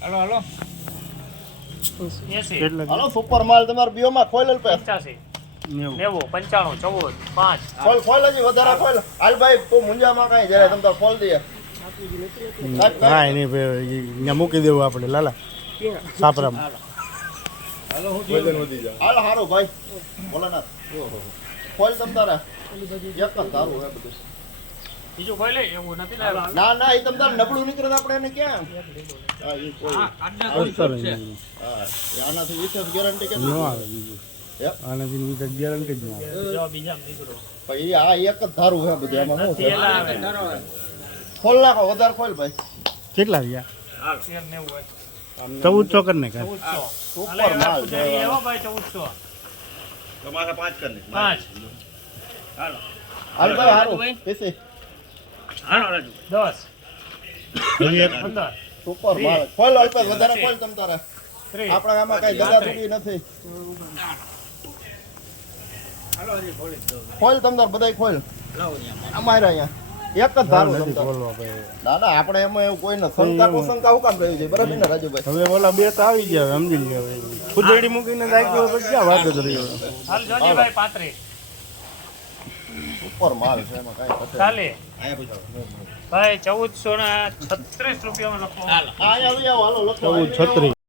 હાલો હાલો 80 હાલો super માલ તમારો બીઓમાં ખોલ પે 85 90 95 14 5 ખોલ હજી વધારે ખોલ હાલ ભાઈ તું મુંજામાં કાંઈ જાય તમ તો ખોલ દે હા એને અહીંયા મૂકી દેવું આપણે લાલા સાપરામ હાલો હું વજન વધી જાય હાલ હારો ભાઈ ભોલાનાથ ખોલ તમ તારા એક જ તારું હે બધું બીજું કોઈ લે એવું નથી લાવ્યા ના ના એ તમ તાર નબળું નીકળે તો આપણે એને ક્યાં હા એ કોઈ હા આનાથી વિશેષ ગેરંટી કે ન આવે બીજું આનાથી વિશેષ ગેરંટી જ ન આવે જો બીજા નીકળો ભાઈ આ એક જ ધારું હે બધું એમાં શું છે થેલા આવે ખોલ નાખો વધારે ખોલ ભાઈ કેટલા રહ્યા હાલ 90 હોય 1400 કરી નાખ 1400 સુપર માલ છે એવો ભાઈ 1400 તમારે 5 કરી 5 હાલો હાલ ભાઈ હારું પીસી હાલો રાજુ 10 15 સુપર માલ ખોલ અલ્પ વધારે ખોલ તમ તારે 3 આપણા ગામમાં કઈ દગા દુગી નથી ખોલ તમ તાર બધાય ખોલ અમારે અહીંયા એક જ ધારું તમ તાર બોલવા ભાઈ ના ના આપણે એમાં એવું કોઈ નથી શંકા કુશંકા હું કામ રહ્યું છે બરાબર ને રાજુભાઈ હવે ઓલા બે તો આવી ગયા હવે સમજી ગયા હવે ખુદેડી મૂકીને જાય ગયો પછી ક્યાં વાત જ રહ્યો હાલ જોજી ભાઈ 35 સુપર માલ છે એમાં કાંઈ ઘટે ચાલે અહીંયા પૂછો ભાઈ 1436 રૂપિયામાં લખો અહીંયા આવી આવો હાલો લખો 1436